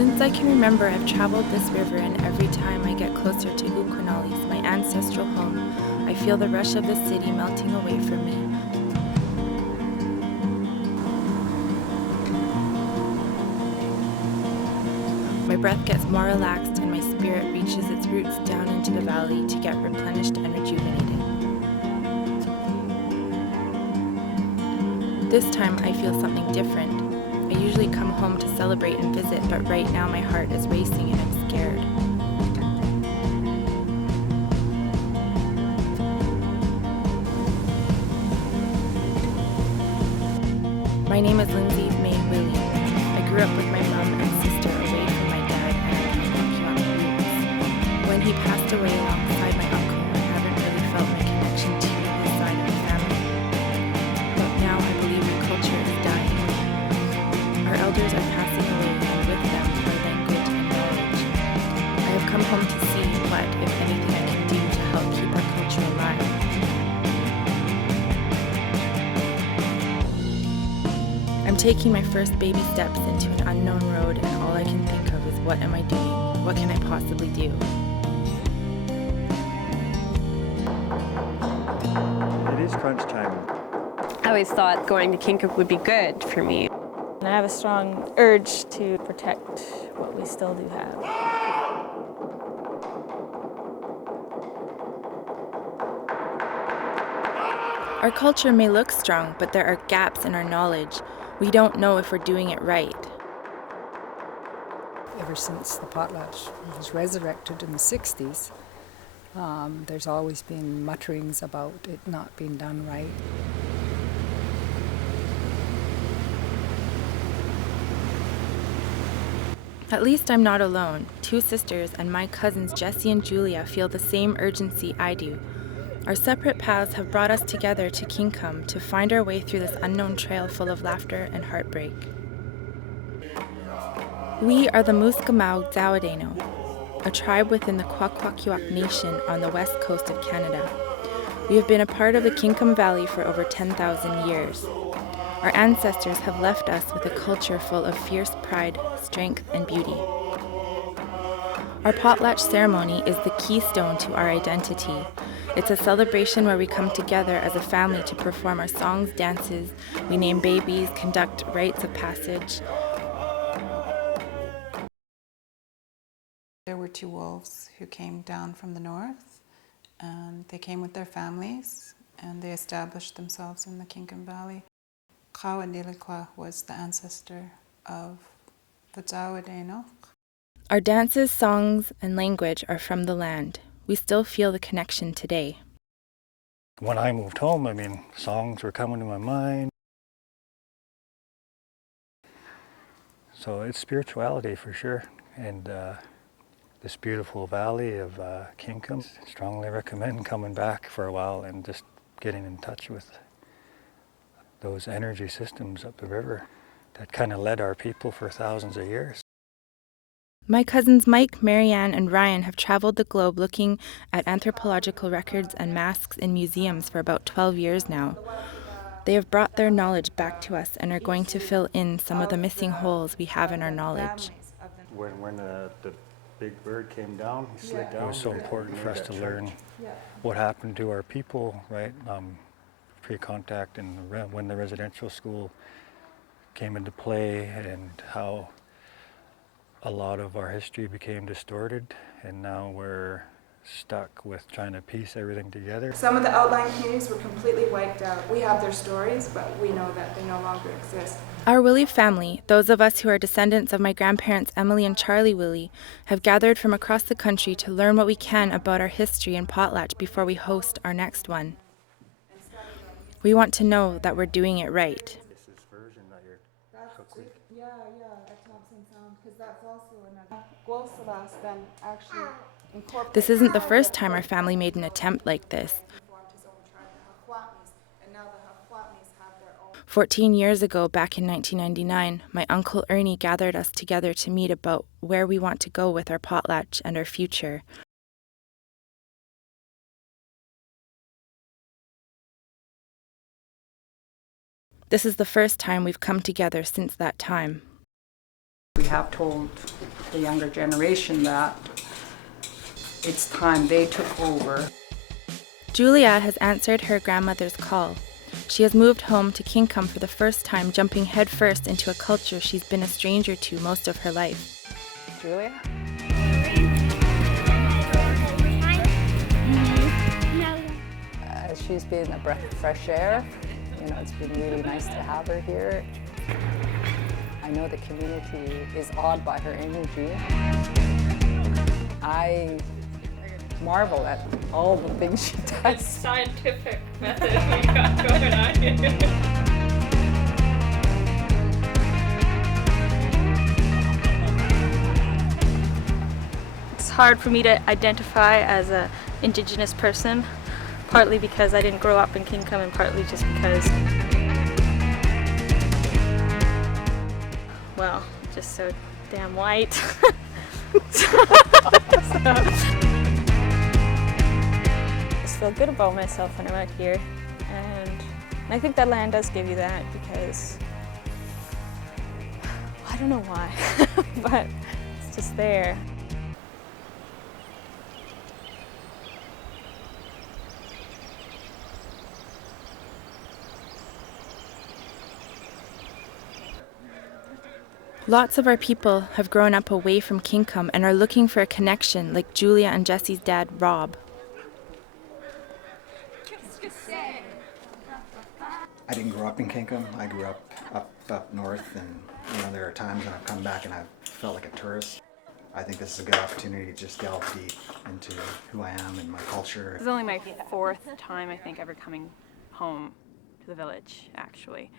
Since I can remember, I've traveled this river, and every time I get closer to Ukronali's, my ancestral home, I feel the rush of the city melting away from me. My breath gets more relaxed and my spirit reaches its roots down into the valley to get replenished and rejuvenated. This time I feel something different. I usually come home to celebrate and visit, but right now my heart is racing and I'm scared. My name is Lindsay May Willie. I grew up with my mom and sister away from my dad and my roots. When he passed away alongside my uncle, I haven't really felt my connection to his side of the family. But now I believe our culture is dying. Our elders are passing away, and with them our language and knowledge. I have come home to see what, if anything, I can do to help keep our culture alive. I'm taking my first baby steps into an unknown road, and all I can think of is, what am I doing? What can I possibly do? It is crunch time. I always thought going to Kinkook would be good for me. And I have a strong urge to protect what we still do have. Our culture may look strong, but there are gaps in our knowledge. We don't know if we're doing it right. Ever since the potlatch was resurrected in the 60s, there's always been mutterings about it not being done right. At least I'm not alone. Two sisters and my cousins Jessie and Julia feel the same urgency I do. Our separate paths have brought us together to Kinkum to find our way through this unknown trail full of laughter and heartbreak. We are the Musqueam Dzawadeno, a tribe within the Kwakwaka'wakw Nation on the west coast of Canada. We have been a part of the Kinkum Valley for over 10,000 years. Our ancestors have left us with a culture full of fierce pride, strength, and beauty. Our potlatch ceremony is the keystone to our identity. It's a celebration where we come together as a family to perform our songs, dances, we name babies, conduct rites of passage. There were two wolves who came down from the north, and they came with their families, and they established themselves in the Kinkum Valley. Kawanilekwa was the ancestor of the Dzawadeno. Our dances, songs, and language are from the land. We still feel the connection today. When I moved home, songs were coming to my mind. So it's spirituality for sure. And this beautiful valley of Kinkum, strongly recommend coming back for a while and just getting in touch with those energy systems up the river that kind of led our people for thousands of years. My cousins Mike, Marianne, and Ryan have traveled the globe looking at anthropological records and masks in museums for about 12 years now. They have brought their knowledge back to us and are going to fill in some of the missing holes we have in our knowledge. When the big bird came down, he slid down. It was so important for us to learn what happened to our people, right? Pre-contact and when the residential school came into play, and how a lot of our history became distorted, and now we're stuck with trying to piece everything together. Some of the outlying communities were completely wiped out. We have their stories, but we know that they no longer exist. Our Willie family, those of us who are descendants of my grandparents Emily and Charlie Willie, have gathered from across the country to learn what we can about our history and potlatch before we host our next one. We want to know that we're doing it right. This isn't the first time our family made an attempt like this. 14 years ago, back in 1999, my Uncle Ernie gathered us together to meet about where we want to go with our potlatch and our future. This is the first time we've come together since that time. We have told the younger generation that it's time they took over. Julia has answered her grandmother's call. She has moved home to Kinkum for the first time, jumping headfirst into a culture she's been a stranger to most of her life. Julia? She's been a breath of fresh air. You know, it's been really nice to have her here. I know the community is awed by her energy. I marvel at all the things she does. Scientific method we got going on here. It's hard for me to identify as an Indigenous person, partly because I didn't grow up in Kinkum and partly just because, well, just so damn white. I just feel good about myself when I'm out here, and I think that land does give you that because, I don't know why, but it's just there. Lots of our people have grown up away from Kinkum and are looking for a connection like Julia and Jesse's dad, Rob. I didn't grow up in Kinkum. I grew up north, and there are times when I've come back and I've felt like a tourist. I think this is a good opportunity to just delve deep into who I am and my culture. This is only my fourth time, I think, ever coming home to the village, actually.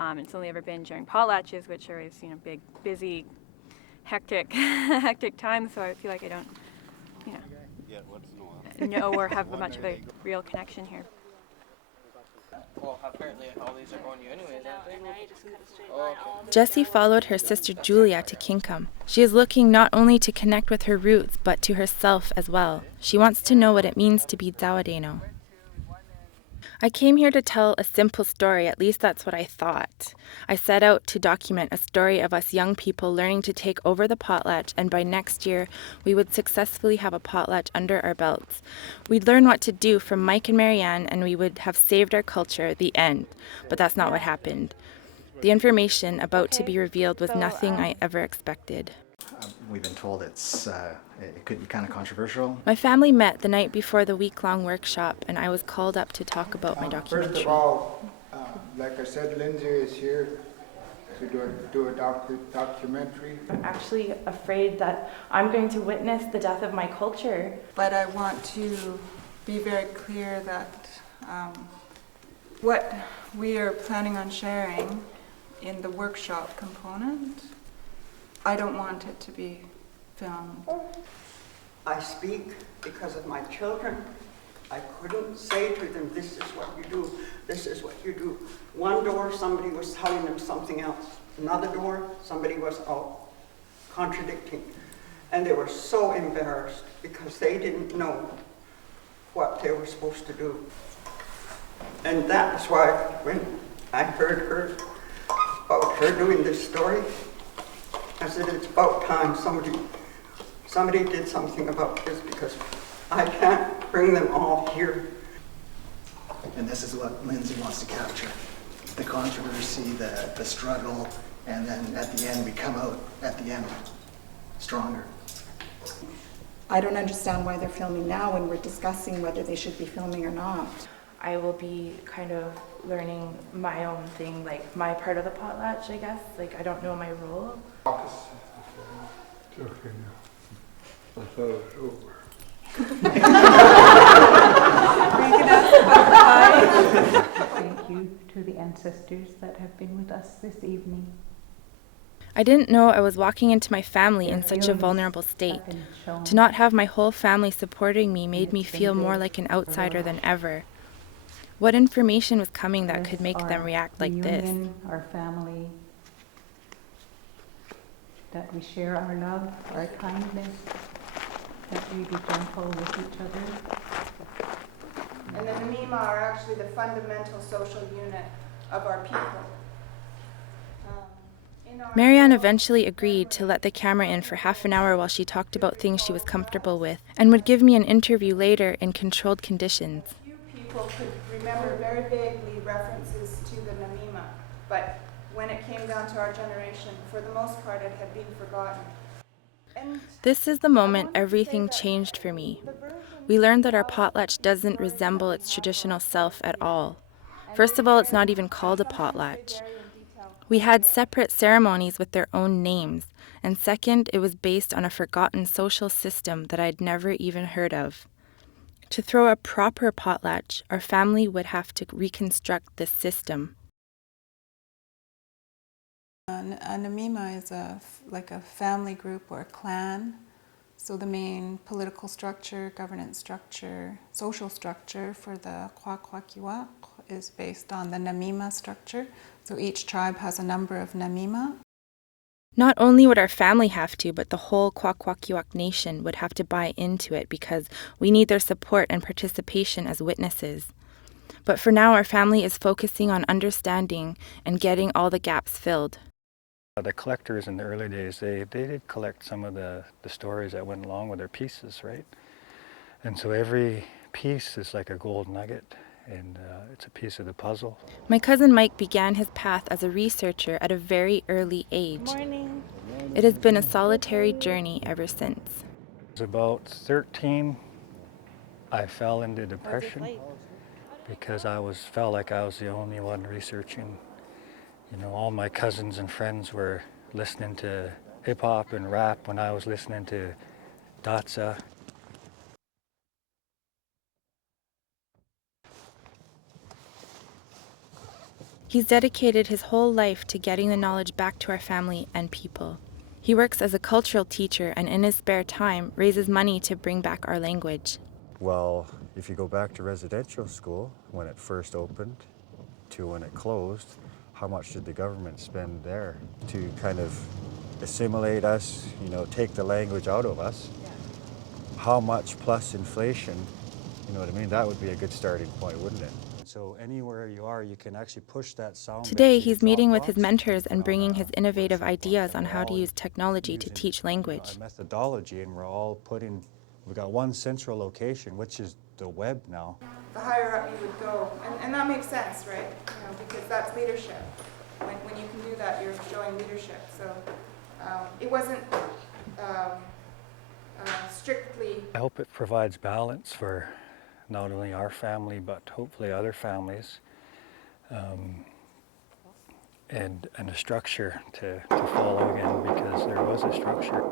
It's only ever been during potlatches, which are, big, busy, hectic, hectic times. So I feel like I don't, know or have much of a real connection here. Well, apparently all these are going to you anyways, aren't they? Oh, okay. Jessie followed her sister Julia to Kinkum. She is looking not only to connect with her roots, but to herself as well. She wants to know what it means to be Dzawadeno. I came here to tell a simple story, at least that's what I thought. I set out to document a story of us young people learning to take over the potlatch, and by next year, we would successfully have a potlatch under our belts. We'd learn what to do from Mike and Marianne, and we would have saved our culture, the end. But that's not what happened. The information about to be revealed was nothing I ever expected. We've been told it could be kind of controversial. My family met the night before the week-long workshop, and I was called up to talk about my documentary. First of all, like I said, Lindsay is here to do a documentary. I'm actually afraid that I'm going to witness the death of my culture. But I want to be very clear that what we are planning on sharing in the workshop component, I don't want it to be filmed. I speak because of my children. I couldn't say to them, this is what you do, this is what you do. One door, somebody was telling them something else. Another door, somebody was all contradicting. And they were so embarrassed because they didn't know what they were supposed to do. And that is why when I heard her about her doing this story, I said, it's about time somebody did something about this because I can't bring them all here. And this is what Lindsay wants to capture. The controversy, the struggle, and then at the end we come out at the end stronger. I don't understand why they're filming now when we're discussing whether they should be filming or not. I will be kind of learning my own thing, like my part of the potlatch, I guess. Like, I don't know my role. Okay, now. I thought it was over. Thank you to the ancestors that have been with us this evening. I didn't know I was walking into my family in such a vulnerable state. To not have my whole family supporting me made me feel more like an outsider than ever. What information was coming that could make them react like this? Our family, that we share our love, our kindness, that we be gentle with each other. And the Namima are actually the fundamental social unit of our people. Marianne eventually agreed to let the camera in for half an hour while she talked about things she was comfortable with, and would give me an interview later in controlled conditions. Few people could remember very vaguely references to the Namima, but when it came down to our generation, for the most part it had been forgotten. This is the moment everything changed for me. We learned that our potlatch doesn't resemble its traditional self at all. First of all, it's not even called a potlatch. We had separate ceremonies with their own names, and second, it was based on a forgotten social system that I'd never even heard of. To throw a proper potlatch, our family would have to reconstruct this system. A Namima is like a family group or a clan. So the main political structure, governance structure, social structure for the Kwakwaka'wakw is based on the Namima structure. So each tribe has a number of Namima. Not only would our family have to, but the whole Kwakwaka'wakw Nation would have to buy into it because we need their support and participation as witnesses. But for now, our family is focusing on understanding and getting all the gaps filled. The collectors in the early days, they did collect some of the stories that went along with their pieces, right? And so every piece is like a gold nugget, and it's a piece of the puzzle. My cousin Mike began his path as a researcher at a very early age. Morning. It has been a solitary journey ever since. I was about 13, I fell into depression because I felt like I was the only one researching. You know, all my cousins and friends were listening to hip-hop and rap when I was listening to Datsa. He's dedicated his whole life to getting the knowledge back to our family and people. He works as a cultural teacher and in his spare time raises money to bring back our language. Well, if you go back to residential school, when it first opened to when it closed, how much did the government spend there to kind of assimilate us, you know, take the language out of us? How much plus inflation, you know what I mean? That would be a good starting point, wouldn't it? So anywhere you are, you can actually push that sound. Today, he's meeting with his mentors and bringing his innovative ideas on how to use technology to teach language. A methodology, and we've got one central location, which is the web now. The higher up you would go, and that makes sense, right? You know, because that's leadership. When you can do that, you're showing leadership. So it wasn't strictly. I hope it provides balance for not only our family, but hopefully other families, and a structure to follow again, because there was a structure.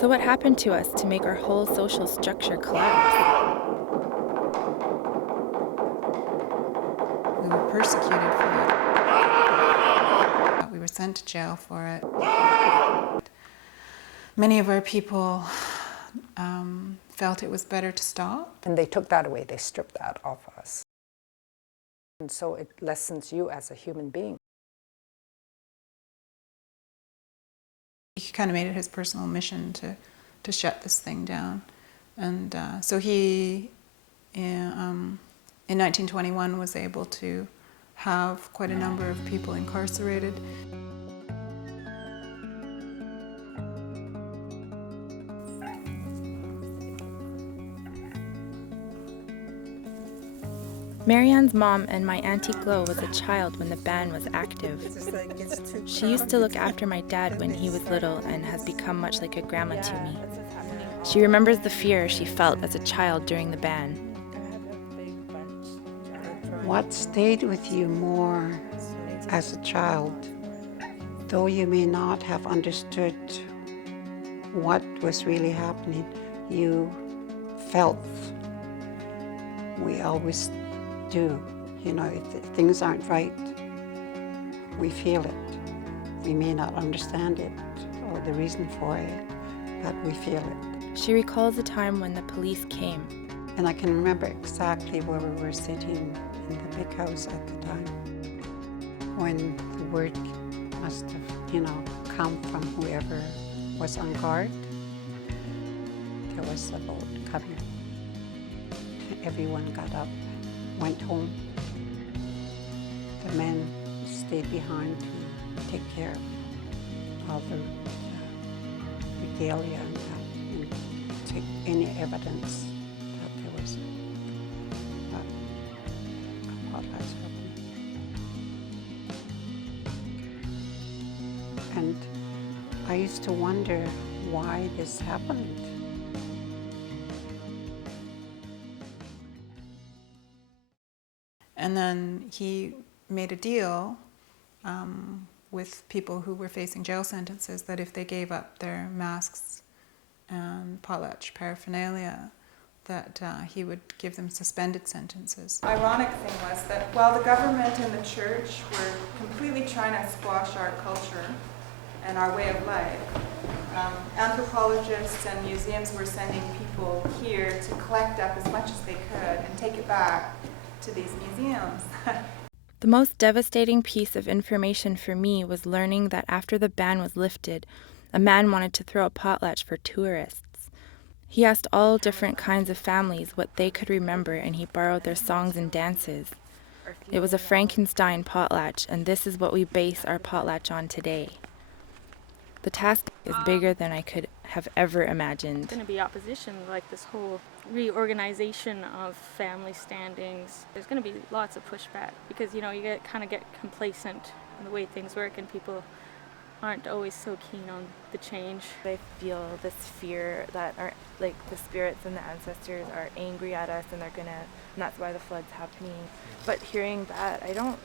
So what happened to us to make our whole social structure collapse? We were persecuted for it. We were sent to jail for it. Many of our people felt it was better to stop. And they took that away, they stripped that off us. And so it lessens you as a human being. He kind of made it his personal mission to shut this thing down. And so he, in 1921, was able to have quite a number of people incarcerated. Marianne's mom and my Auntie Glo was a child when the band was active. She used to look after my dad when he was little and has become much like a grandma to me. She remembers the fear she felt as a child during the ban. What stayed with you more as a child, though you may not have understood what was really happening, you felt. We always do. You know, if things aren't right, we feel it. We may not understand it or the reason for it, but we feel it. She recalls a time when the police came. And I can remember exactly where we were sitting in the big house at the time, when the word must have, you know, come from whoever was on guard. There was a boat coming. Everyone got up, went home. The men stayed behind to take care of other regalia and take any evidence that there was a potlatch happening. And I used to wonder why this happened. And then he made a deal with people who were facing jail sentences that if they gave up their masks and potlatch paraphernalia, that he would give them suspended sentences. The ironic thing was that while the government and the church were completely trying to squash our culture and our way of life, anthropologists and museums were sending people here to collect up as much as they could and take it back to these museums. The most devastating piece of information for me was learning that after the ban was lifted, a man wanted to throw a potlatch for tourists. He asked all different kinds of families what they could remember, and he borrowed their songs and dances. It was a Frankenstein potlatch, and this is what we base our potlatch on today. The task is bigger than I could have ever imagined. There's going to be opposition, like this whole reorganization of family standings. There's going to be lots of pushback because, you know, you kind of get complacent in the way things work and people aren't always so keen on the change. I feel this fear that our, like, the spirits and the ancestors are angry at us and and that's why the flood's happening. But hearing that, I don't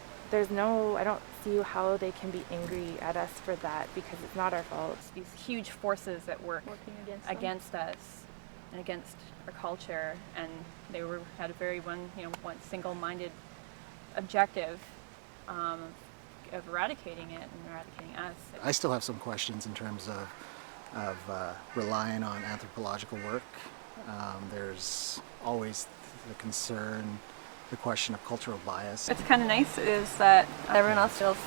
see how they can be angry at us for that because it's not our fault. These huge forces at work against us and against our culture, and they had a very one single-minded objective of eradicating it and eradicating us. I still have some questions in terms of relying on anthropological work. There's always the concern, the question of cultural bias. What's kind of nice is that everyone else feels,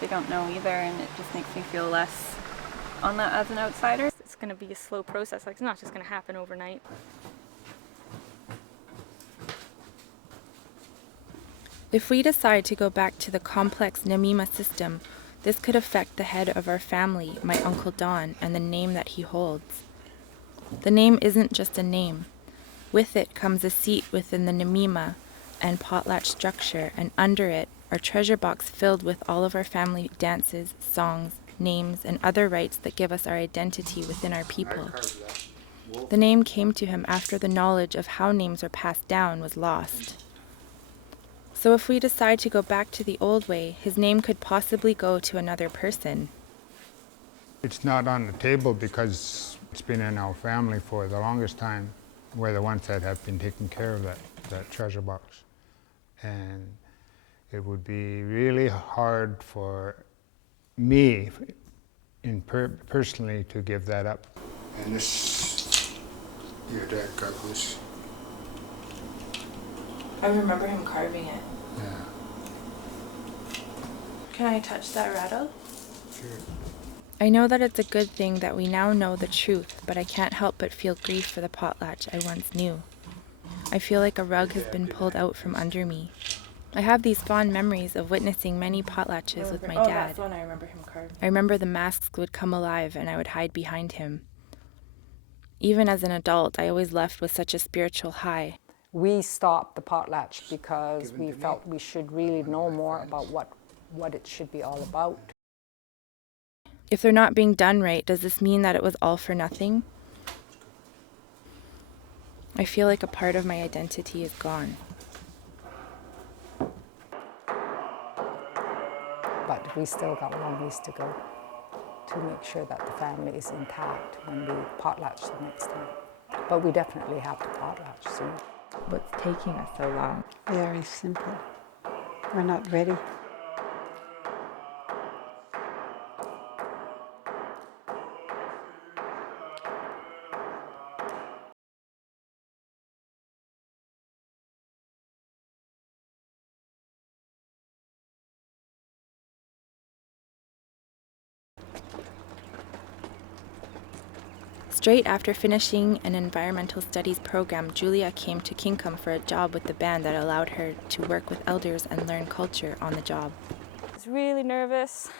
they don't know either, and it just makes me feel less on that as an outsider. It's going to be a slow process. Like, it's not just going to happen overnight. If we decide to go back to the complex Namima system, this could affect the head of our family, my Uncle Don, and the name that he holds. The name isn't just a name. With it comes a seat within the Namima and potlatch structure, and under it, our treasure box filled with all of our family dances, songs, names, and other rites that give us our identity within our people. The name came to him after the knowledge of how names are passed down was lost. So if we decide to go back to the old way, his name could possibly go to another person. It's not on the table because it's been in our family for the longest time. We're the ones that have been taking care of that treasure box. And it would be really hard for me personally to give that up. And this, your dad got this. I remember him carving it. Yeah. Can I touch that rattle? Sure. I know that it's a good thing that we now know the truth, but I can't help but feel grief for the potlatch I once knew. I feel like a rug has been pulled out from under me. I have these fond memories of witnessing many potlatches with my dad. That's one I remember him carving. I remember the masks would come alive and I would hide behind him. Even as an adult, I always left with such a spiritual high. We stopped the potlatch because we felt we should really know more about what it should be all about. If they're not being done right, does this mean that it was all for nothing? I feel like a part of my identity is gone. But we still got a long ways to go to make sure that the family is intact when we potlatch the next time. But we definitely have to potlatch soon. What's taking us so long? Very simple. We're not ready. Straight after finishing an environmental studies program, Julia came to Kinkum for a job with the band that allowed her to work with elders and learn culture on the job. was really nervous.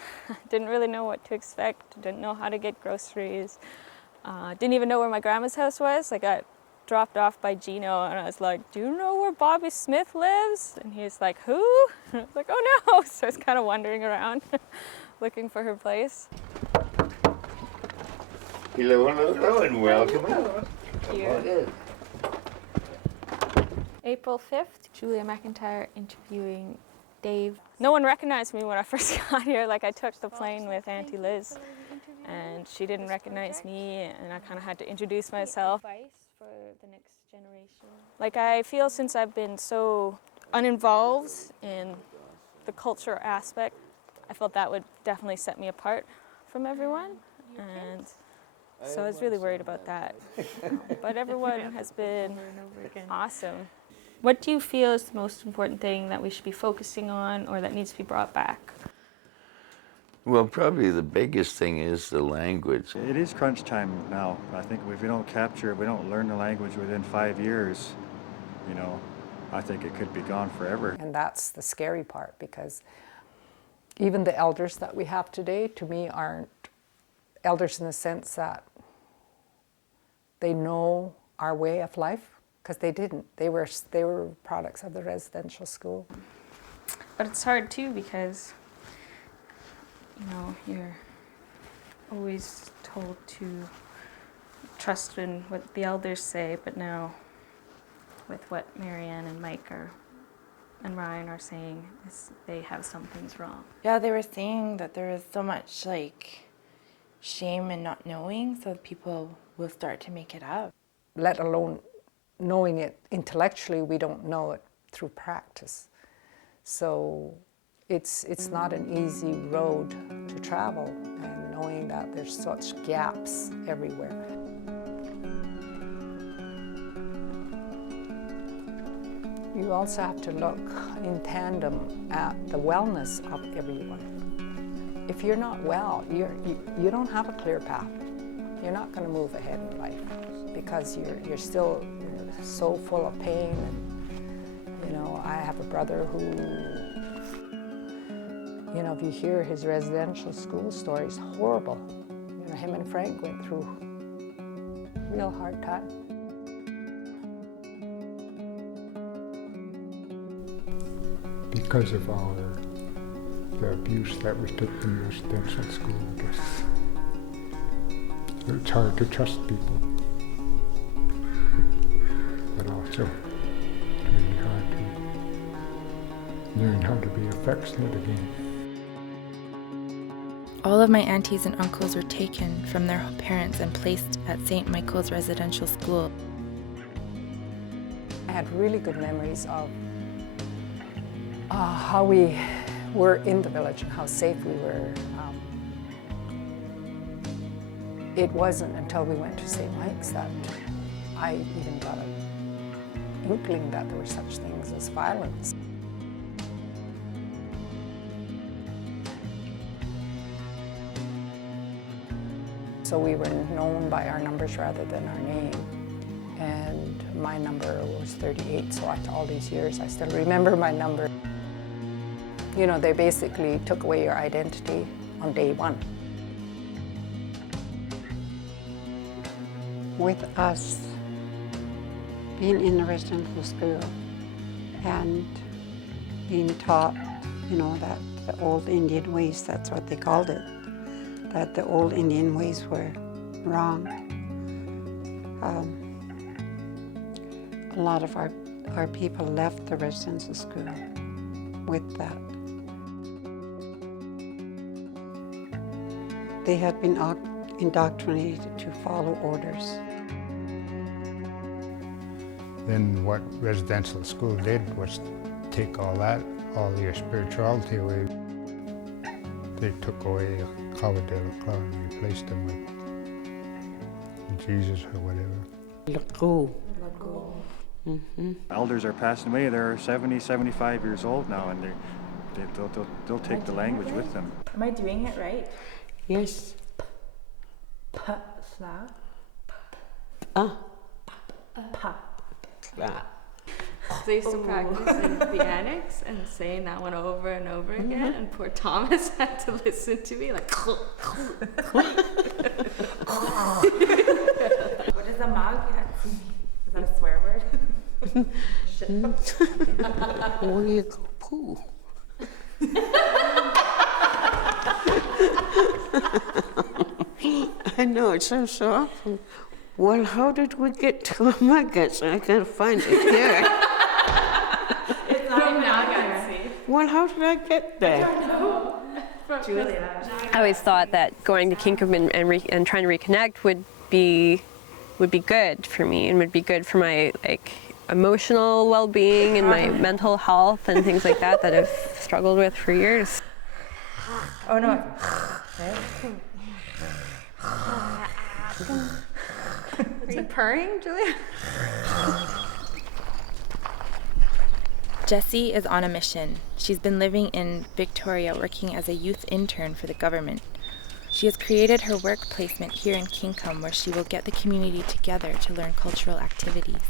Didn't really know what to expect. Didn't know how to get groceries. Didn't even know where my grandma's house was. I got dropped off by Gino and I was like, do you know where Bobby Smith lives? And he's like, who? And I was like, oh no. So I was kind of wandering around looking for her place. Hello, and welcome. Come on in. April 5th, Julia McIntyre interviewing Dave. No one recognized me when I first got here. Like, I took the plane with Auntie Liz and she didn't recognize me, and I kind of had to introduce myself. For the next generation. Like, I feel since I've been so uninvolved in the culture aspect, I felt that would definitely set me apart from everyone, and so I was really worried about that. But everyone has been awesome. What do you feel is the most important thing that we should be focusing on or that needs to be brought back? Well, probably the biggest thing is the language. It is crunch time now. I think if we don't capture, if we don't learn the language within 5 years, you know, I think it could be gone forever. And that's the scary part, because even the elders that we have today, to me, aren't elders in the sense that they know our way of life, because they didn't. They were products of the residential school. But it's hard too, because you know, you're always told to trust in what the elders say, but now with what Marianne and Mike and Ryan are saying, they have some things wrong. Yeah, they were saying that there is so much like shame in not knowing, so people will start to make it up. Let alone knowing it intellectually, we don't know it through practice. So it's not an easy road to travel, and knowing that there's such gaps everywhere. You also have to look in tandem at the wellness of everyone. If you're not well, you don't have a clear path. You're not going to move ahead in life because you're still so full of pain. And, you know, I have a brother who, you know, if you hear his residential school stories, horrible. You know, him and Frank went through real hard time. Because of the abuse that we took in residential school, I guess. It's hard to trust people, but also really hard to learn how to be affectionate again. All of my aunties and uncles were taken from their parents and placed at St. Michael's Residential School. I had really good memories of how we were in the village and how safe we were. It wasn't until we went to St. Mike's that I even got an inkling that there were such things as violence. So we were known by our numbers rather than our name. And my number was 38, so after all these years, I still remember my number. You know, they basically took away your identity on day one. With us being in the residential school and being taught, you know, that the old Indian ways, that's what they called it, that the old Indian ways were wrong. A lot of our people left the residential school with that. They had been indoctrinated to follow orders. Then what residential school did was take all your spirituality away. They took away Coverdale Cloud and replaced them with Jesus or whatever. Let go. Mm-hmm. Elders are passing away. They're 70, 75 years old now, and they'll take the language with them. Am I doing it right? Yes. Sla. Pa. They used to practice in the annex and saying that one over and over again, and poor Thomas had to listen to me like. What is a mug? Is that a swear word? Poo. I know, it sounds so awful. Well, how did we get to a maggots? I can't find it here. It's not even maggots. Well, how did I get there? Julia. I always thought that going to Kinkum and trying to reconnect would be good for me and would be good for my emotional well-being and my mental health and things like that I've struggled with for years. Oh no. Are you purring, Julia? Jessie is on a mission. She's been living in Victoria working as a youth intern for the government. She has created her work placement here in Kinkum where she will get the community together to learn cultural activities.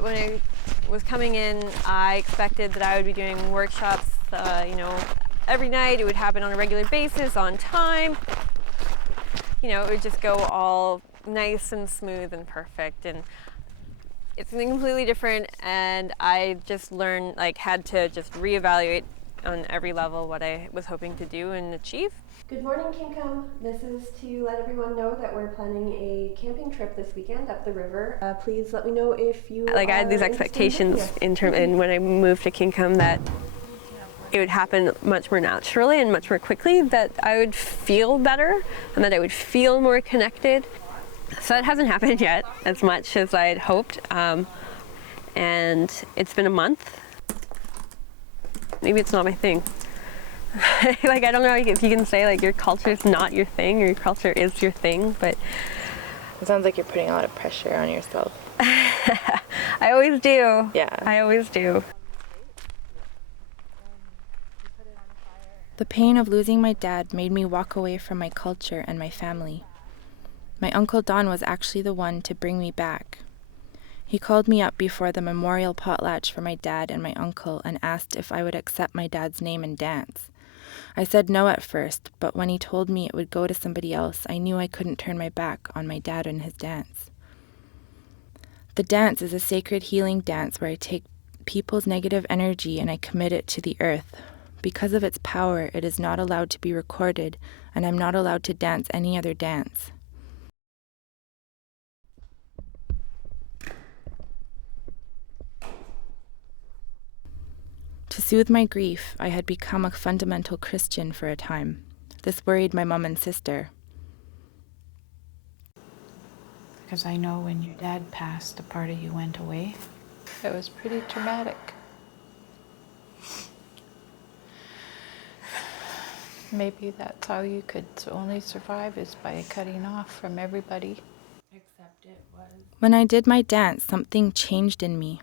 When I was coming in, I expected that I would be doing workshops, every night. It would happen on a regular basis, on time. It would just go all nice and smooth and perfect. And it's something completely different, and I just learned, had to just reevaluate on every level what I was hoping to do and achieve. Good morning, Kinkum. This is to let everyone know that we're planning a camping trip this weekend up the river. Please let me know if you I had these expectations and when I moved to Kinkum that it would happen much more naturally and much more quickly, that I would feel better and that I would feel more connected. So it hasn't happened yet as much as I had hoped, and it's been a month. Maybe it's not my thing. I don't know if you can say your culture is not your thing or your culture is your thing, but it sounds like you're putting a lot of pressure on yourself. I always do. Yeah. I always do. The pain of losing my dad made me walk away from my culture and my family. My Uncle Don was actually the one to bring me back. He called me up before the memorial potlatch for my dad and my uncle and asked if I would accept my dad's name and dance. I said no at first, but when he told me it would go to somebody else, I knew I couldn't turn my back on my dad and his dance. The dance is a sacred healing dance where I take people's negative energy and I commit it to the earth. Because of its power, it is not allowed to be recorded, and I'm not allowed to dance any other dance. To soothe my grief, I had become a fundamental Christian for a time. This worried my mom and sister. Because I know when your dad passed, a part of you went away. It was pretty traumatic. Maybe that's how you could only survive, is by cutting off from everybody. Except it was. When I did my dance, something changed in me.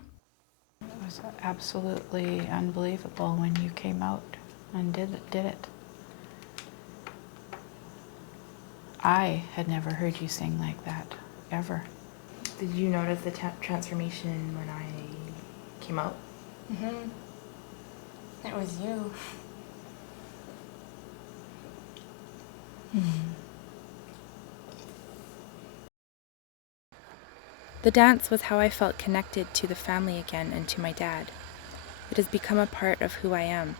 It was absolutely unbelievable when you came out and did it. I had never heard you sing like that, ever. Did you notice the transformation when I came out? Mm-hmm. It was you. The dance was how I felt connected to the family again and to my dad. It has become a part of who I am.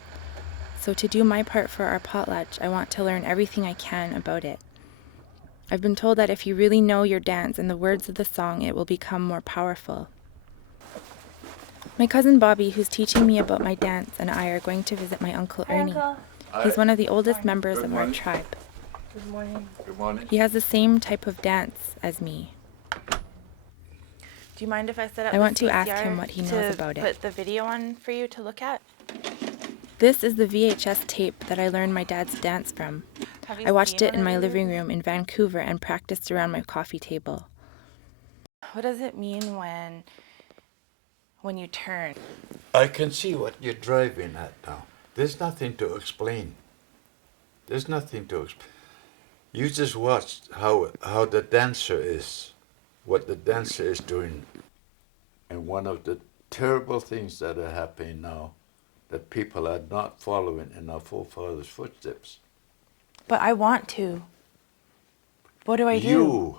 So to do my part for our potlatch, I want to learn everything I can about it. I've been told that if you really know your dance and the words of the song, it will become more powerful. My cousin Bobby, who's teaching me about my dance, and I are going to visit my Uncle Ernie. He's one of the oldest members of our tribe. Good morning. Good morning. He has the same type of dance as me. Do you mind if I set up I want the to ask CCR him what he knows about it. Put the video on for you to look at? This is the VHS tape that I learned my dad's dance from. I watched it in my living room in Vancouver and practiced around my coffee table. What does it mean when you turn? I can see what you're driving at now. There's nothing to explain. There's nothing to explain. You just watch how the dancer is, what the dancer is doing. And one of the terrible things that are happening now, that people are not following in our forefathers' footsteps. But I want to. What do I do? You,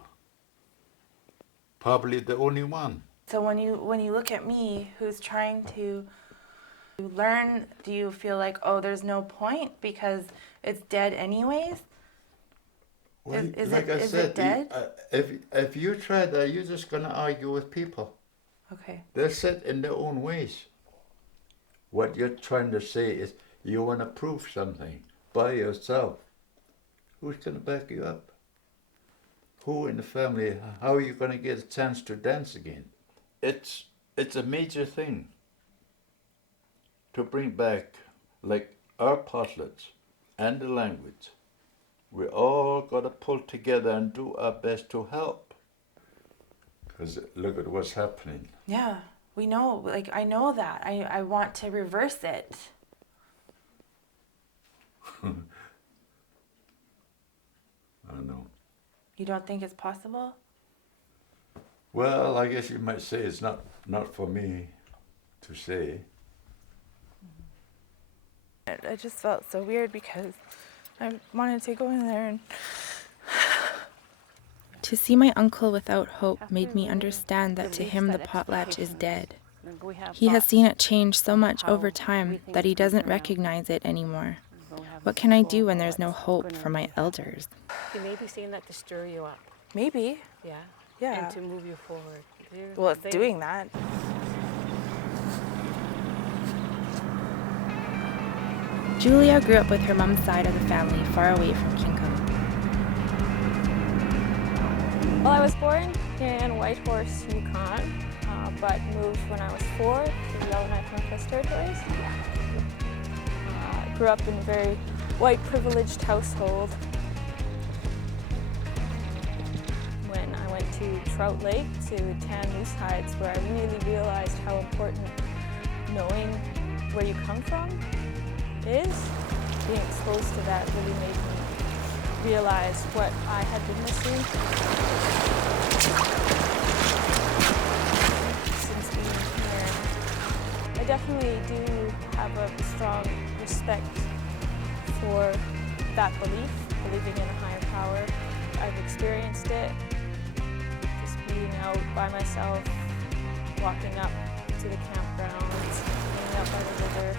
probably the only one. So when you look at me, who's trying to learn, do you feel like, oh, there's no point because it's dead anyways? Well, Is like I said, it dead? if you try that, you're just going to argue with people. Okay. They're set in their own ways. What you're trying to say is you want to prove something by yourself. Who's going to back you up? Who in the family, how are you going to get a chance to dance again? It's a major thing to bring back, like, our potlatch and the language. We all got to pull together and do our best to help. Because look at what's happening. Yeah, we know, like, I know that. I want to reverse it. I know. You don't think it's possible? Well, I guess you might say it's not for me to say. I just felt so weird because I wanted to go in there and... To see my uncle without hope made me understand that to him the potlatch is dead. He has seen it change so much over time that he doesn't recognize it anymore. What can I do when there's no hope for my elders? You may be saying that to stir you up. Maybe. Yeah. Yeah. And to move you forward. Well, it's doing that. Julia grew up with her mom's side of the family far away from Kinkum. Well, I was born in Whitehorse, Yukon, but moved when I was 4 to the Yellowknife Northwest Territories. Grew up in a very white privileged household. When I went to Trout Lake to tan moose hides, where I really realized how important knowing where you come from is, being exposed to that really made me realize what I had been missing since being here. I definitely do have a strong respect for that belief, believing in a higher power. I've experienced it, just being out by myself, walking up to the campgrounds, hanging out by the river.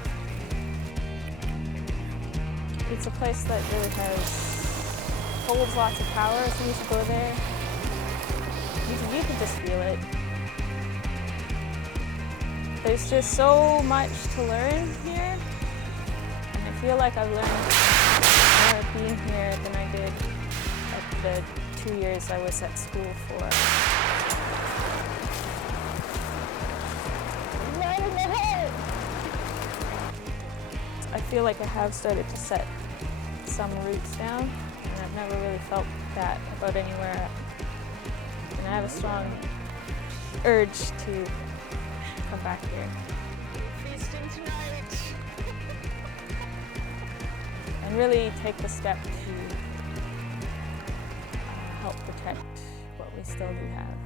It's a place that really holds lots of power as soon as you go there. You can just feel it. There's just so much to learn here. And I feel like I've learned more being here than I did at the 2 years I was at school for. I feel like I have started to set some roots down, and I've never really felt that about anywhere. And I have a strong urge to come back here. Feasting tonight. And really take the step to help protect what we still do have.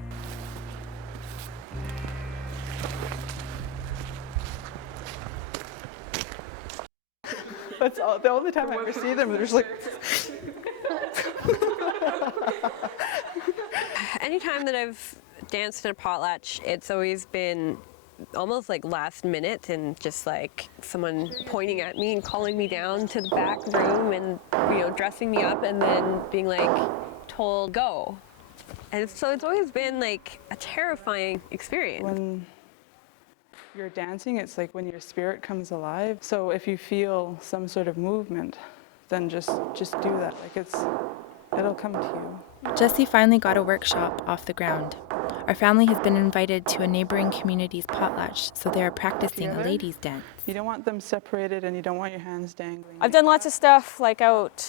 That's all, the only time I ever see them, there's like... Anytime that I've danced in a potlatch, it's always been almost like last minute and just like someone pointing at me and calling me down to the back room and, you know, dressing me up and then being like told go. And so it's always been like a terrifying experience. When you're dancing, it's like when your spirit comes alive. So if you feel some sort of movement, then just do that. Like it'll come to you. Jessie finally got a workshop off the ground. Our family has been invited to a neighboring community's potlatch, so they are practicing a ladies' dance. You don't want them separated and you don't want your hands dangling. I've done lots of stuff like out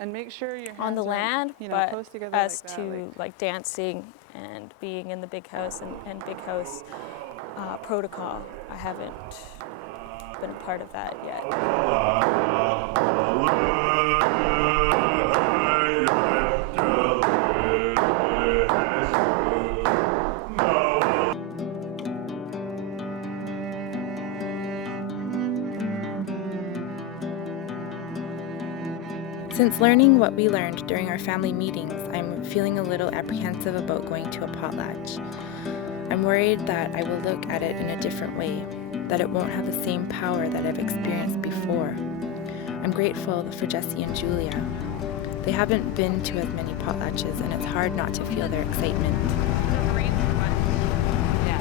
and make sure your hands on the land, are, you know, but close together as like to that, like dancing and being in the big house and big house protocol, I haven't been a part of that yet. Since learning what we learned during our family meetings, I'm feeling a little apprehensive about going to a potlatch. I'm worried that I will look at it in a different way, that it won't have the same power that I've experienced before. I'm grateful for Jesse and Julia. They haven't been to as many potlatches, and it's hard not to feel their excitement.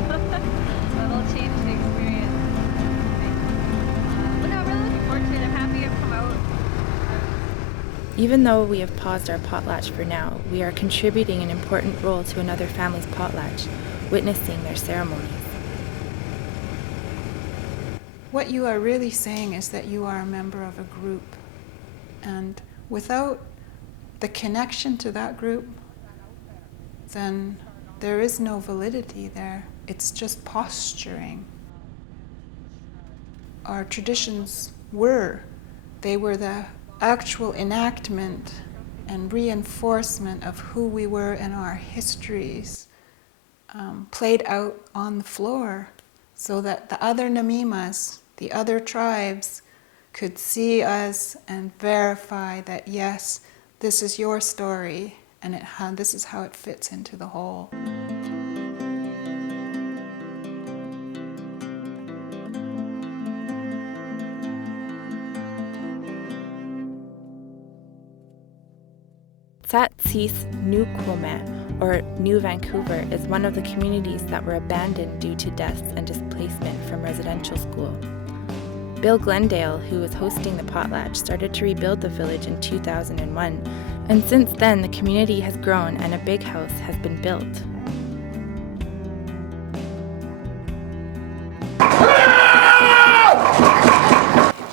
It'll change the experience. But no, I'm really looking forward to it. I'm happy I've come out. Even though we have paused our potlatch for now, we are contributing an important role to another family's potlatch, witnessing their ceremonies. What you are really saying is that you are a member of a group, and without the connection to that group, then there is no validity there. It's just posturing. Our traditions they were the actual enactment and reinforcement of who we were and our histories, played out on the floor so that the other Namimas, the other tribes, could see us and verify that yes, this is your story and this is how it fits into the whole. Tsatsis New Quomet, or New Vancouver, is one of the communities that were abandoned due to deaths and displacement from residential school. Bill Glendale, who was hosting the potlatch, started to rebuild the village in 2001, and since then the community has grown and a big house has been built.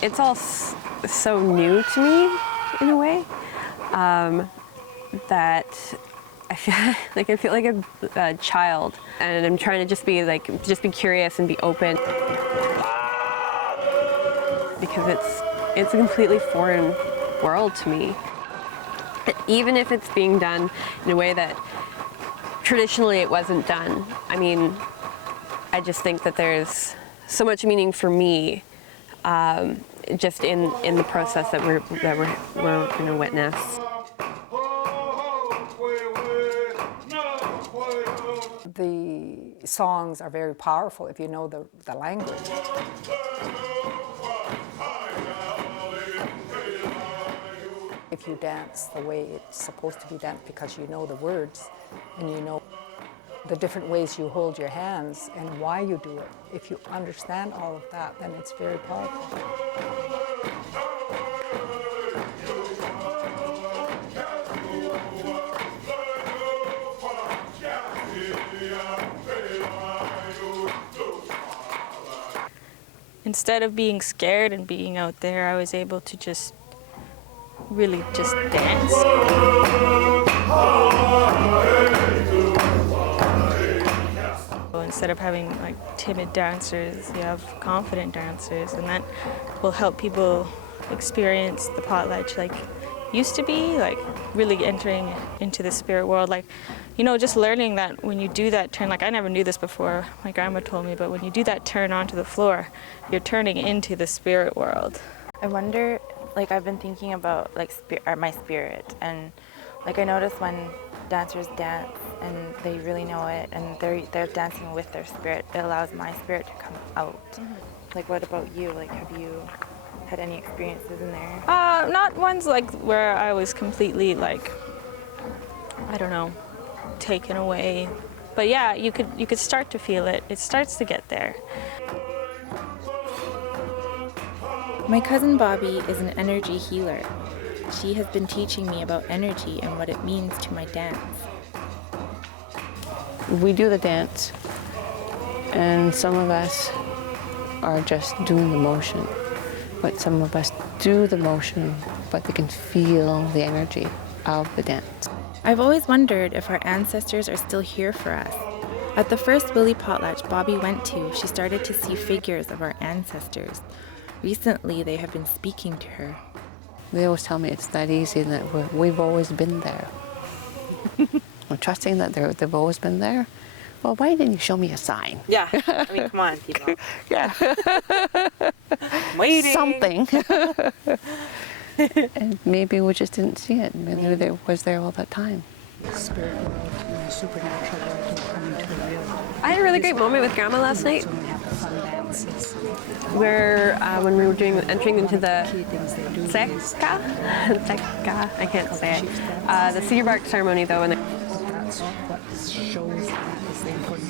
It's all so new to me in a way that I feel like a child, and I'm trying to just be curious and be open, because it's a completely foreign world to me. Even if it's being done in a way that traditionally it wasn't done, I mean, I just think that there's so much meaning for me just in the process that we're going to witness. The songs are very powerful if you know the language. If you dance the way it's supposed to be danced because you know the words and you know the different ways you hold your hands and why you do it, if you understand all of that, then it's very powerful. Instead of being scared and being out there, I was able to just really just dance. Instead of having like timid dancers, you have confident dancers, and that will help people experience the potlatch like used to be, like really entering into the spirit world. Like, you know, just learning that when you do that turn, like I never knew this before, my grandma told me, but when you do that turn onto the floor, you're turning into the spirit world. I wonder, like I've been thinking about like my spirit, and like I notice when dancers dance and they really know it and they're dancing with their spirit, it allows my spirit to come out. Mm-hmm. Like what about you? Like have you had any experiences in there? Not ones like where I was completely like, I don't know, taken away. But yeah, you could start to feel it. It starts to get there. My cousin Bobby is an energy healer. She has been teaching me about energy and what it means to my dance. We do the dance, and some of us are just doing the motion, but some of us do the motion, but they can feel the energy of the dance. I've always wondered if our ancestors are still here for us. At the first Willie potlatch Bobby went to, she started to see figures of our ancestors. Recently, they have been speaking to her. They always tell me it's that easy, that we've always been there. I'm trusting that they've always been there. Well, why didn't you show me a sign? Yeah, I mean, come on, people. Yeah. I'm waiting. Something. And maybe we just didn't see it. Maybe it was there all that time. Spirit world and the supernatural world coming to the real. I had a really great moment with Grandma last night, where when we were entering into the Seka, I can't say it, the cedar bark ceremony though, and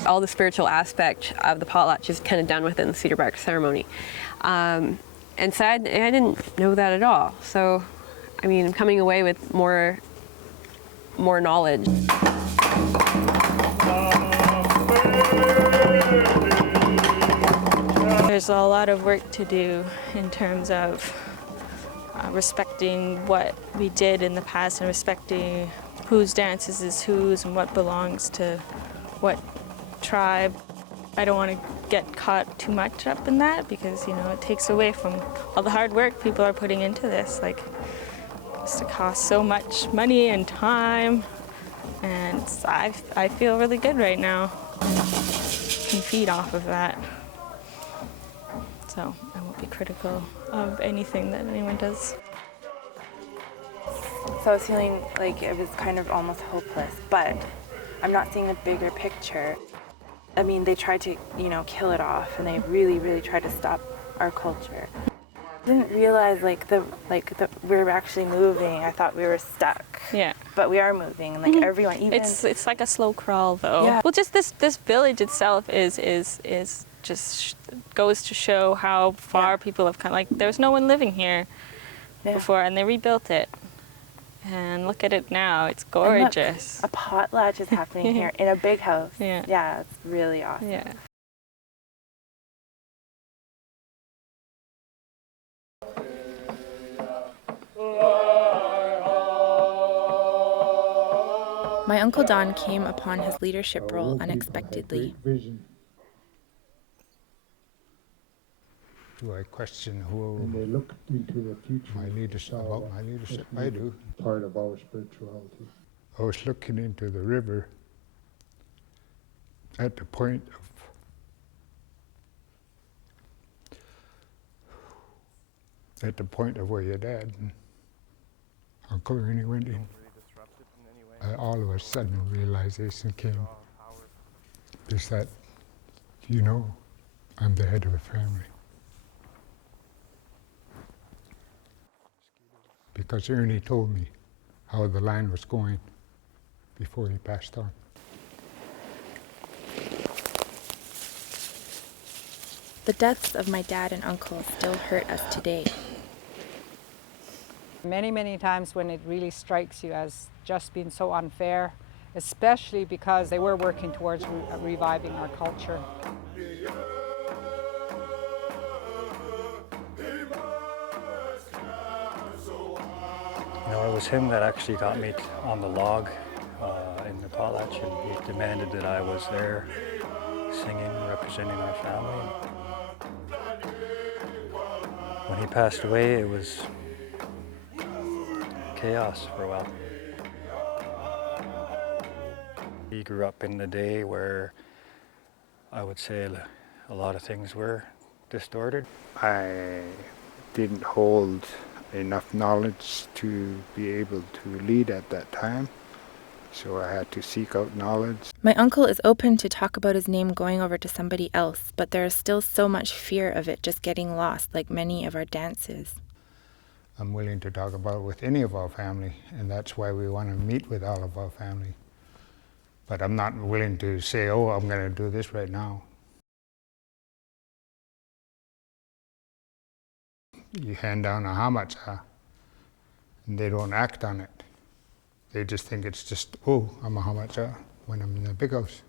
all the spiritual aspect of the potlatch is kind of done within the cedar bark ceremony. And so I didn't know that at all. So, I mean, I'm coming away with more knowledge. There's a lot of work to do in terms of respecting what we did in the past and respecting whose dances is whose and what belongs to what tribe. I don't want to get caught too much up in that because, you know, it takes away from all the hard work people are putting into this. Like, it costs so much money and time, and I feel really good right now. Can feed off of that. So I won't be critical of anything that anyone does. So I was feeling like it was kind of almost hopeless, but I'm not seeing a bigger picture. I mean, they tried to, you know, kill it off, and they really, really tried to stop our culture. I didn't realize we're actually moving. I thought we were stuck. Yeah. But we are moving, and like everyone, even it's like a slow crawl though. Yeah. Well, just this village itself is just goes to show how far people have come. Like, there's no one living here before, and they rebuilt it. And look at it now, it's gorgeous. Look, a potlatch is happening here in a big house. Yeah. Yeah, it's really awesome. Yeah. My Uncle Don came upon his leadership role unexpectedly. Do I question who And they look into the future. my leadership, about my leadership? I do. Part of our spirituality. I was looking into the river at the point of where your dad and Uncle Ernie went in. All of a sudden, realization came is that, you know, I'm the head of a family. Because Ernie told me how the line was going before he passed on. The deaths of my dad and uncle still hurt us today. Many, many times when it really strikes you as just being so unfair, especially because they were working towards reviving our culture. You know, it was him that actually got me on the log in the potlatch, and he demanded that I was there singing, representing our family. When he passed away, it was chaos for a while. He grew up in the day where I would say a lot of things were distorted. I didn't hold enough knowledge to be able to lead at that time, so I had to seek out knowledge. My uncle is open to talk about his name going over to somebody else, but there is still so much fear of it just getting lost, like many of our dances. I'm willing to talk about it with any of our family, and that's why we want to meet with all of our family. But I'm not willing to say, oh, I'm going to do this right now. You hand down a hamacha, and they don't act on it. They just think it's just, oh, I'm a hamacha when I'm in the big house.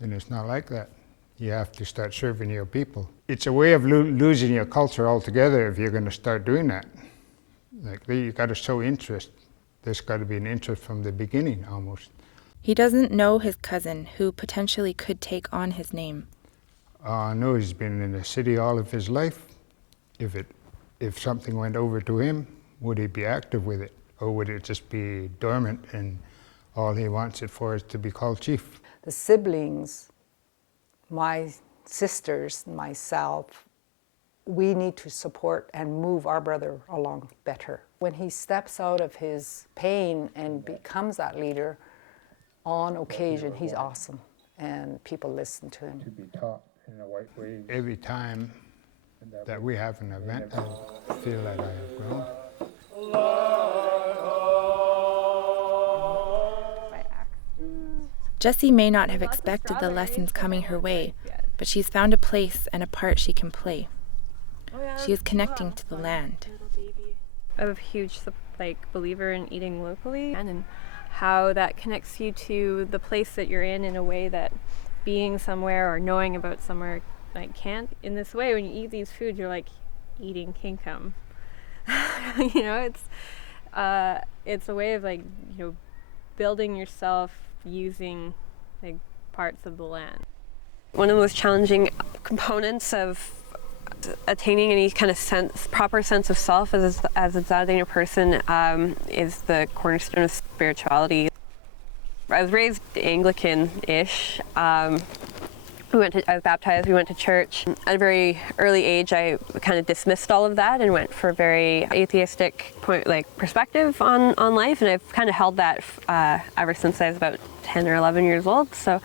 And it's not like that. You have to start serving your people. It's a way of losing your culture altogether if you're going to start doing that. Like, you got to show interest. There's got to be an interest from the beginning, almost. He doesn't know his cousin, who potentially could take on his name. I know he's been in the city all of his life. If something went over to him, would he be active with it? Or would it just be dormant and all he wants it for is to be called chief? The siblings, my sisters, myself, we need to support and move our brother along better. When he steps out of his pain and becomes that leader, on occasion, he's awesome, and people listen to him. To be taught in a right way. Every time that we have an event, I feel that I have grown. Jessie may not have expected the lessons coming her way, but she's found a place and a part she can play. She is connecting to the land. I'm a huge believer in eating locally and how that connects you to the place that you're in a way that being somewhere or knowing about somewhere can't. In this way, when you eat these foods, you're like eating Kinkum. You know, it's a way of building yourself using parts of the land. One of the most challenging components of attaining any kind of proper sense of self as a Dzaoudano person is the cornerstone of spirituality. I was raised Anglican-ish. I was baptized, we went to church. At a very early age, I kind of dismissed all of that and went for a very atheistic perspective on life, and I've kind of held that ever since I was about 10 or 11 years old. So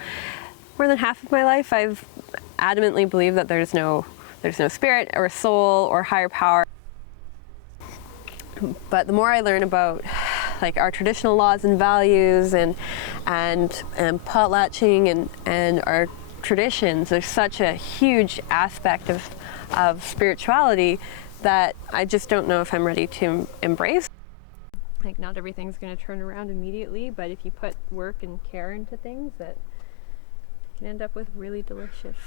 more than half of my life, I've adamantly believed that there's no spirit or soul or higher power. But the more I learn about our traditional laws and values and potlatching and our traditions, there's such a huge aspect of spirituality that I just don't know if I'm ready to embrace. Not everything's going to turn around immediately, but if you put work and care into things, that you can end up with really delicious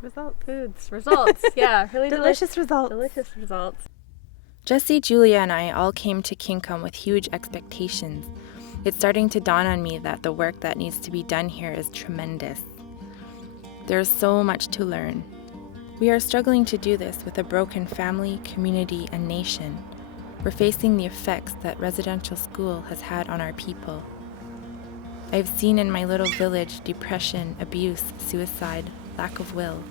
results. Yeah, really delicious results. Jessie, Julia, and I all came to Kinkum with huge expectations. It's starting to dawn on me that the work that needs to be done here is tremendous. There is so much to learn. We are struggling to do this with a broken family, community, and nation. We're facing the effects that residential school has had on our people. I've seen in my little village depression, abuse, suicide, lack of will,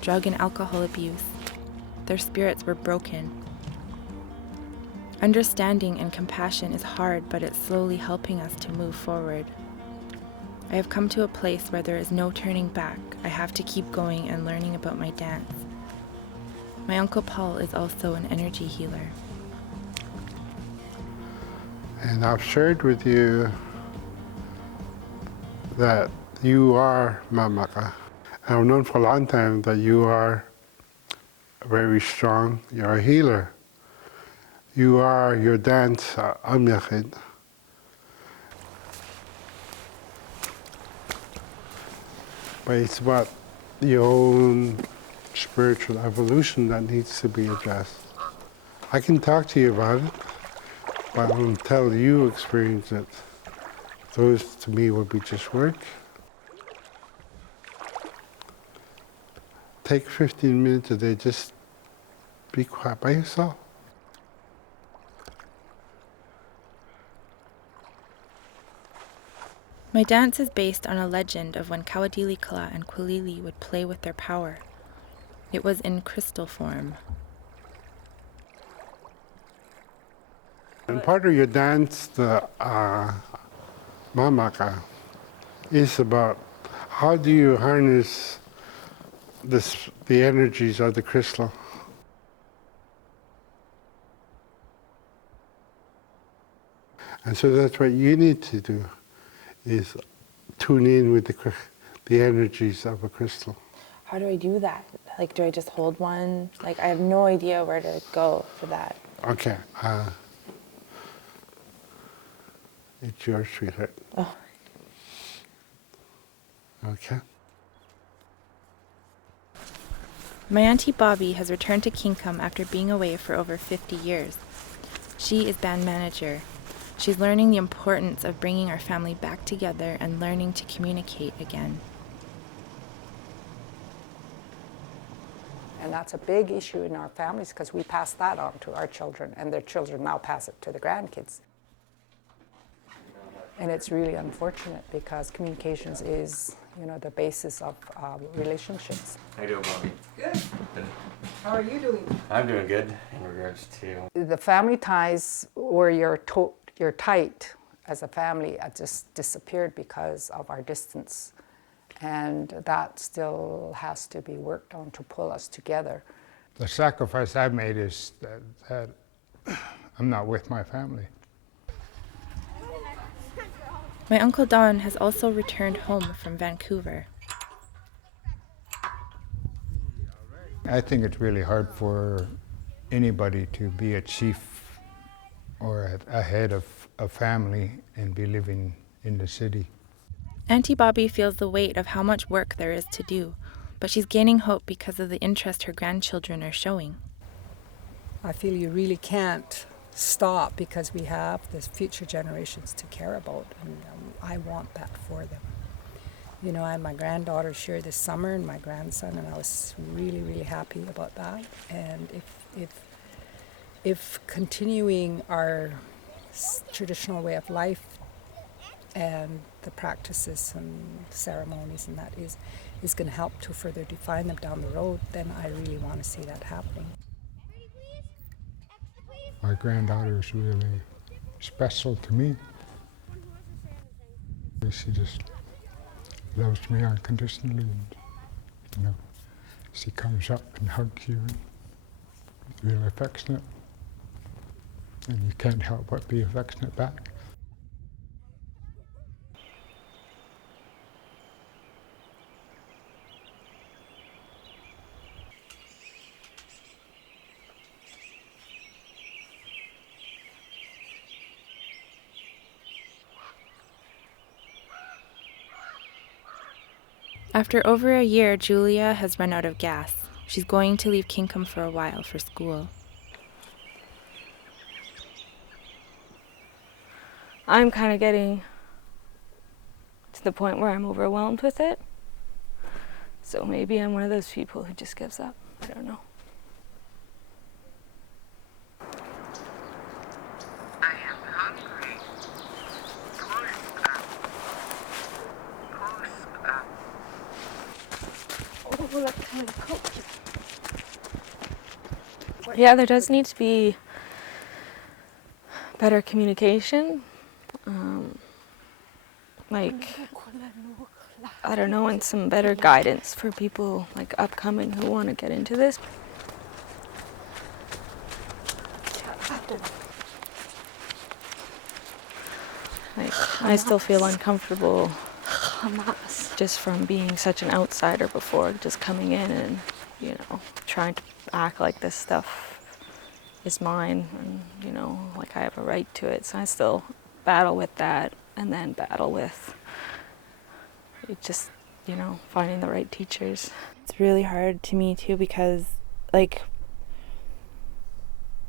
drug and alcohol abuse. Their spirits were broken. Understanding and compassion is hard, but it's slowly helping us to move forward. I have come to a place where there is no turning back. I have to keep going and learning about my dance. My Uncle Paul is also an energy healer. And I've shared with you that you are Mamaka. I've known for a long time that you are very strong. You're a healer. You are your dance, Amyachid. But it's about your own spiritual evolution that needs to be addressed. I can talk to you about it, but until you experience it, those to me would be just work. Take 15 minutes a day, just be quiet by yourself. My dance is based on a legend of when Kawadilikala and Kwilili would play with their power. It was in crystal form. And part of your dance, the Mamaka, is about how do you harness the energies of the crystal. And so that's what you need to do, is tune in with the energies of a crystal. How do I do that? Do I just hold one? I have no idea where to go for that. Okay. It's yours, sweetheart. Oh. Okay. My Auntie Bobby has returned to Kinkum after being away for over 50 years. She is band manager. She's learning the importance of bringing our family back together and learning to communicate again. And that's a big issue in our families because we pass that on to our children, and their children now pass it to the grandkids. And it's really unfortunate because communications is you know, the basis of relationships. How you doing, Bobby? Good. How are you doing? I'm doing good in regards to... The family ties where you're tight as a family just disappeared because of our distance. And that still has to be worked on to pull us together. The sacrifice I've made is that I'm not with my family. My Uncle Don has also returned home from Vancouver. I think it's really hard for anybody to be a chief or a head of a family and be living in the city. Auntie Bobby feels the weight of how much work there is to do, but she's gaining hope because of the interest her grandchildren are showing. I feel you really can't stop because we have the future generations to care about, and I want that for them. You know, I had my granddaughters here this summer and my grandson, and I was really, really happy about that. And if continuing our traditional way of life and the practices and ceremonies and that is going to help to further define them down the road, then I really want to see that happening. My granddaughter is really special to me. She just loves me unconditionally, and, you know, she comes up and hugs you, and really affectionate, and you can't help but be affectionate back. After over a year, Julia has run out of gas. She's going to leave Kinkum for a while for school. I'm kind of getting to the point where I'm overwhelmed with it. So maybe I'm one of those people who just gives up. I don't know. Yeah, there does need to be better communication. Like, I don't know, and some better guidance for people like upcoming who want to get into this. Like, I still feel uncomfortable just from being such an outsider before, just coming in and, you know, trying to act like this stuff is mine and, you know, like I have a right to it. So I still battle with that, and then battle with it just, you know, finding the right teachers. It's really hard to me too because, like,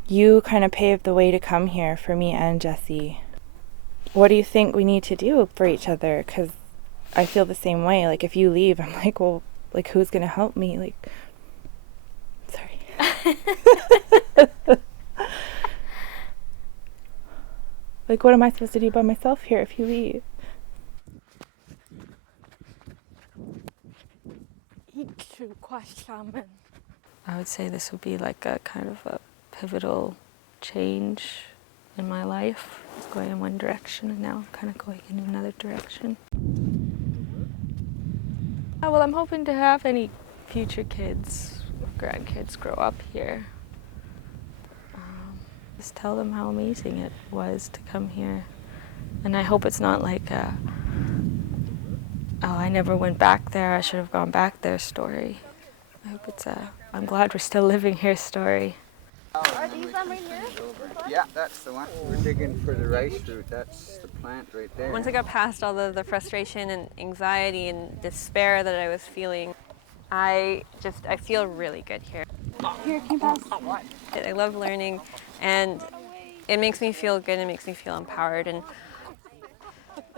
you kind of paved the way to come here for me and Jesse. What do you think we need to do for each other? Because I feel the same way. Like, if you leave, I'm like, well, like, who's going to help me? Like, sorry. Like, what am I supposed to do by myself here if you leave? I would say this would be like a kind of a pivotal change in my life. It's going in one direction and now kind of going in another direction. Well, I'm hoping to have any future kids, grandkids grow up here. Just tell them how amazing it was to come here. And I hope it's not like a, oh, I never went back there, I should have gone back there story. I hope it's a, I'm glad we're still living here story. Are these them right here? Yeah, that's the one. We're digging for the rice root. That's the plant right there. Once I got past all the frustration and anxiety and despair that I was feeling, I feel really good here. Here, can you pass? I love learning, and it makes me feel good, it makes me feel empowered, and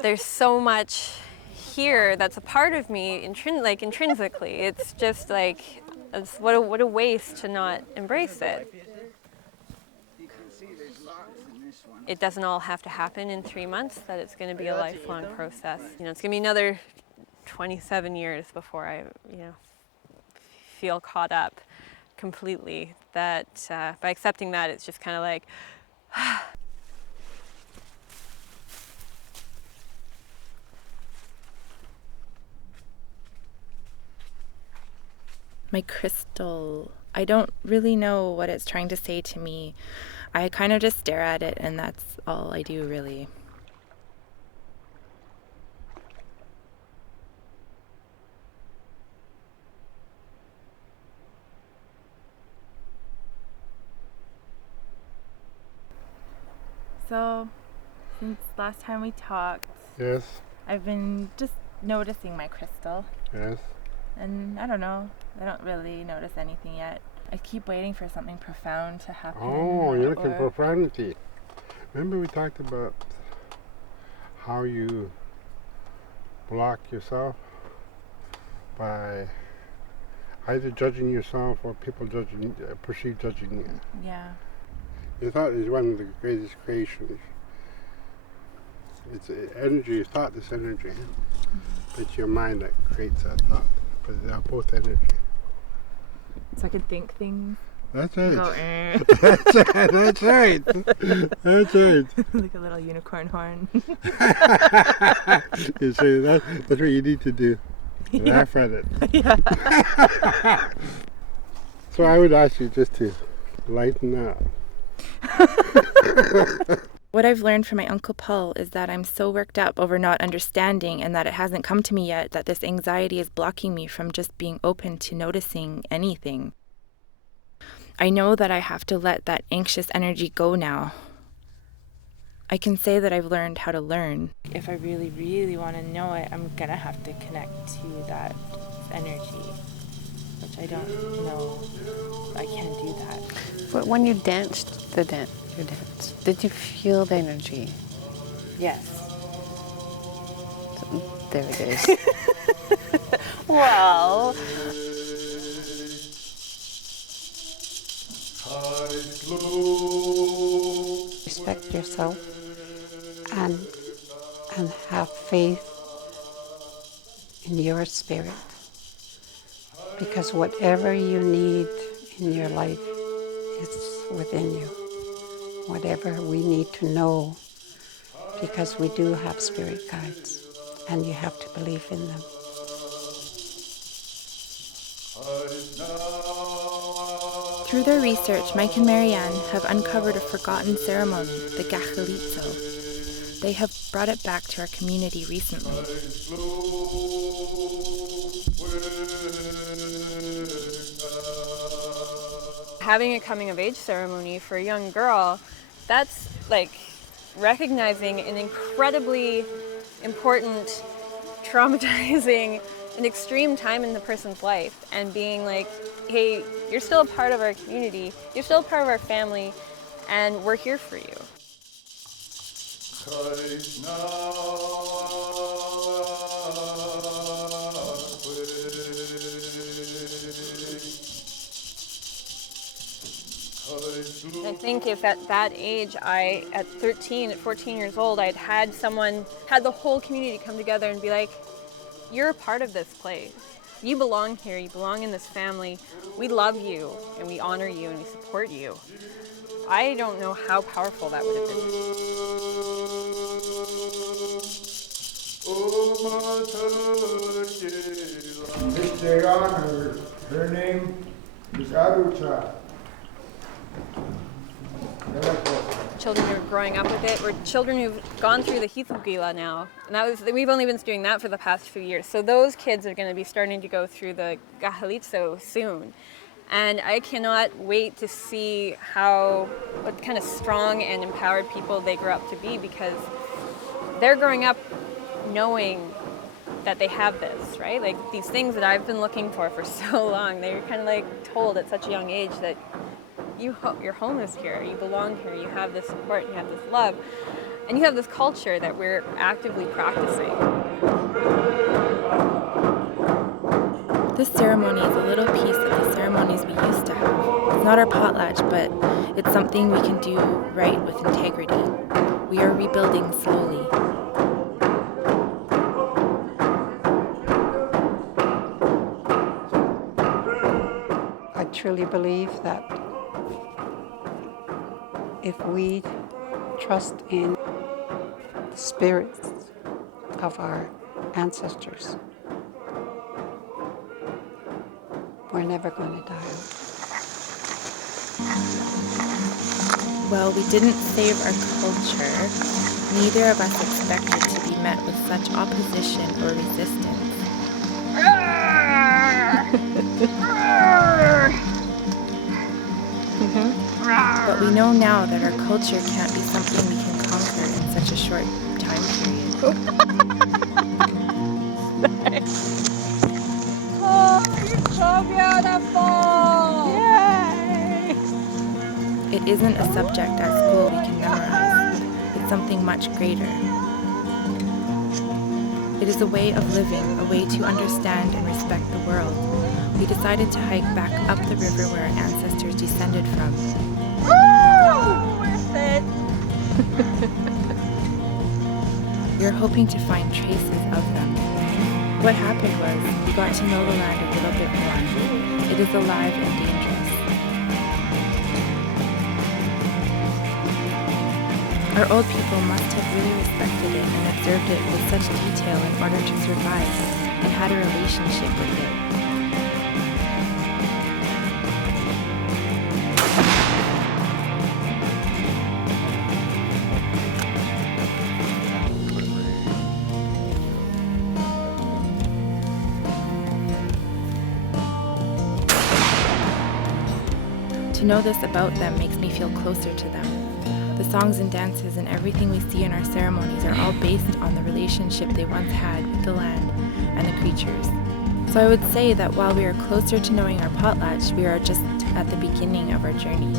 there's so much here that's a part of me intrinsically. It's just like, what a waste to not embrace it. It doesn't all have to happen in 3 months, that it's going to be a lifelong process. You know, it's going to be another 27 years before I, feel caught up completely. That by accepting that, it's just kind of like, my crystal. I don't really know what it's trying to say to me. I kind of just stare at it, and that's all I do, really. So, since last time we talked, Yes. I've been just noticing my crystal. Yes. And I don't know, I don't really notice anything yet. I keep waiting for something profound to happen. Oh, you're looking for profanity. Remember we talked about how you block yourself by either judging yourself or people judging, perceived judging you. Yeah. Your thought is one of the greatest creations. It's energy, thought is energy. It's your mind that creates that thought, but they are both energy. So I can think things. That's right. Go, That's right. That's right. That's right. Like a little unicorn horn. You see, that's what you need to do. Yeah. Laugh at it. Yeah. So I would ask you just to lighten up. What I've learned from my Uncle Paul is that I'm so worked up over not understanding, and that it hasn't come to me yet, that this anxiety is blocking me from just being open to noticing anything. I know that I have to let that anxious energy go now. I can say that I've learned how to learn. If I really, really want to know it, I'm going to have to connect to that energy, which I don't know. I can't do that. But when you danced your dance, did you feel the energy? Yes. There it is. Well. Respect yourself and have faith in your spirit, because whatever you need in your life is within you. Whatever we need to know, because we do have spirit guides, and you have to believe in them. Through their research, Mike and Marianne have uncovered a forgotten ceremony, the Gachalitzo. They have brought it back to our community recently. Having a coming of age ceremony for a young girl, that's like recognizing an incredibly important, traumatizing, an extreme time in the person's life, and being like, hey, you're still a part of our community, you're still a part of our family, and we're here for you. I think if at that age, at 14 years old, I'd had the whole community come together and be like, you're a part of this place. You belong here, you belong in this family. We love you, and we honor you, and we support you. I don't know how powerful that would have been. This day on, her name is Arucha. Children who are growing up with it, or children who've gone through the Hithugila now. And we've only been doing that for the past few years. So those kids are going to be starting to go through the Gachalitzo soon. And I cannot wait to see what kind of strong and empowered people they grow up to be, because they're growing up knowing that they have this, right? Like these things that I've been looking for so long, they're kind of like told at such a young age that your home is here, you belong here, you have this support, you have this love, and you have this culture that we're actively practicing. This ceremony is a little piece of the ceremonies we used to have. It's not our potlatch, but it's something we can do right with integrity. We are rebuilding slowly. truly believe that if we trust in the spirits of our ancestors, we're never going to die. While we didn't save our culture, neither of us expected to be met with such opposition or resistance. But we know now that our culture can't be something we can conquer in such a short time period. Oh, you're so beautiful! Yay! It isn't a subject at school we can memorize. It's something much greater. It is a way of living, a way to understand and respect the world. We decided to hike back up the river where our ancestors descended from. Worth it! We were hoping to find traces of them. What happened was, we got to know the land a little bit more. It is alive and dangerous. Our old people must have really respected it and observed it with such detail in order to survive, and had a relationship with it. To know this about them makes me feel closer to them. The songs and dances and everything we see in our ceremonies are all based on the relationship they once had with the land and the creatures. So I would say that while we are closer to knowing our potlatch, we are just at the beginning of our journey.